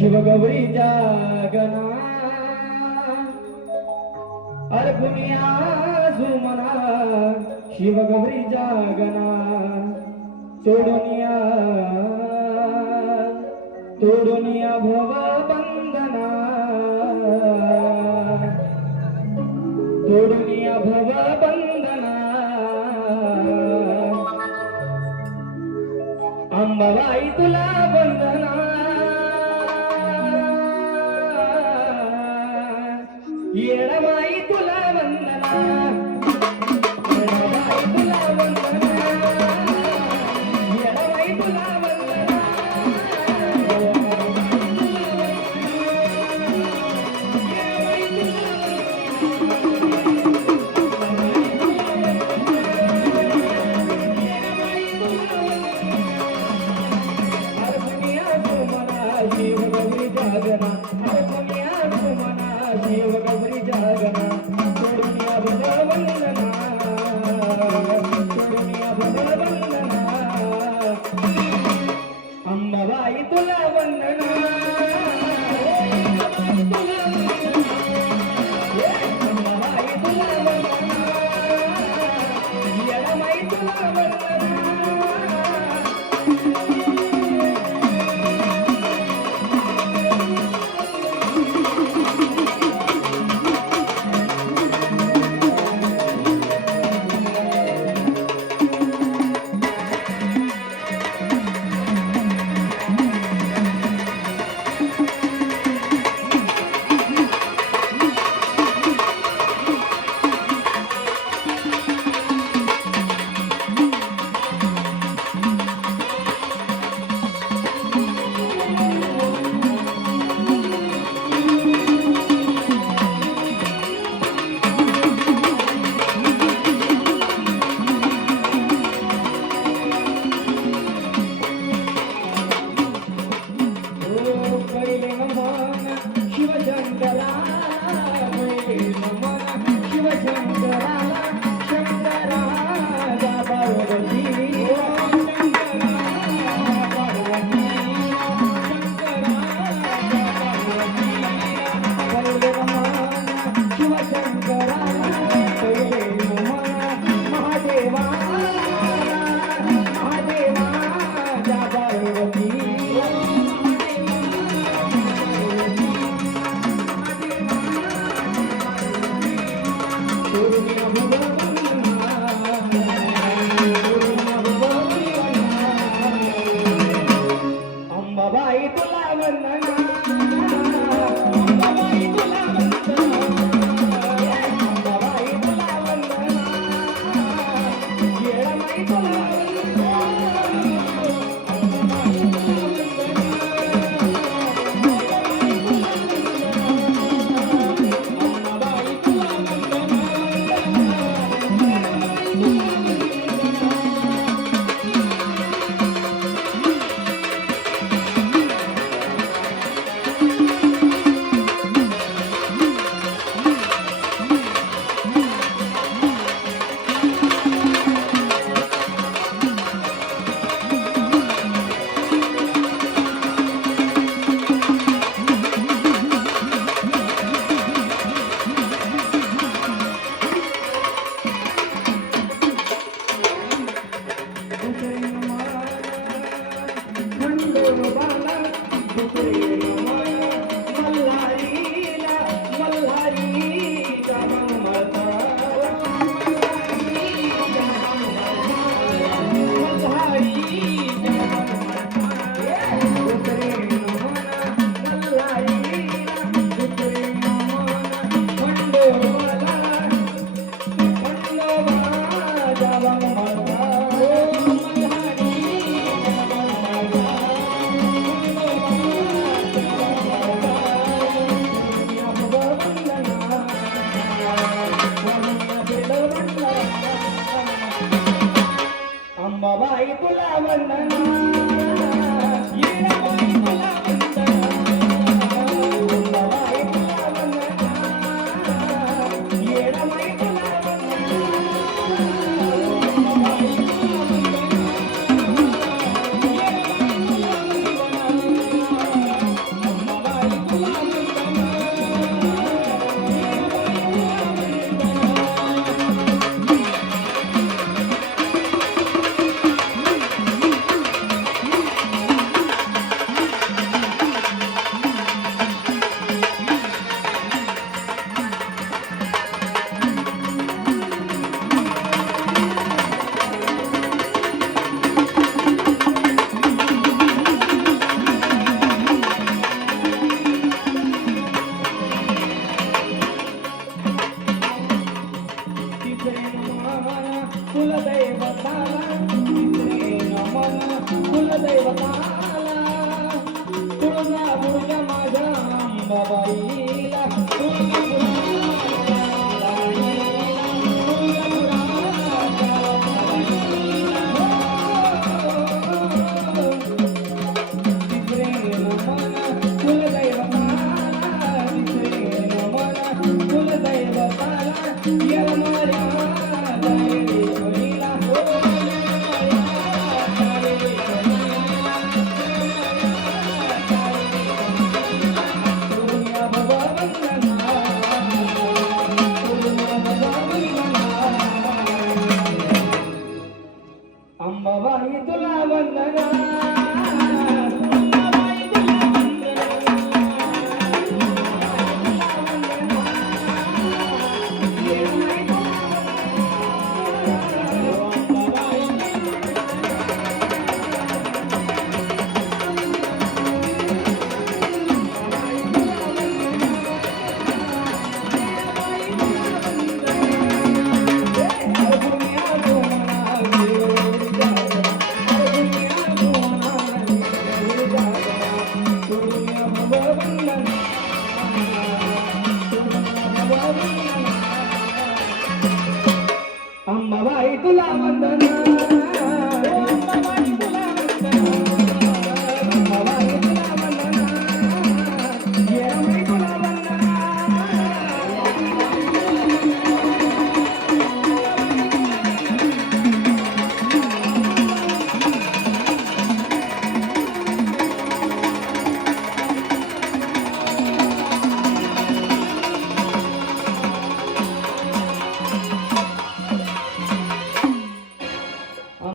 शिवगौरी जागना अर्गुनिया झुमना शिवगौरी जागना। तोडुनिया तोडुनिया भव बंधना तोडुनिया भव बंधना अंबाबाई तुला बंधना Yeah, I'm like Thank you.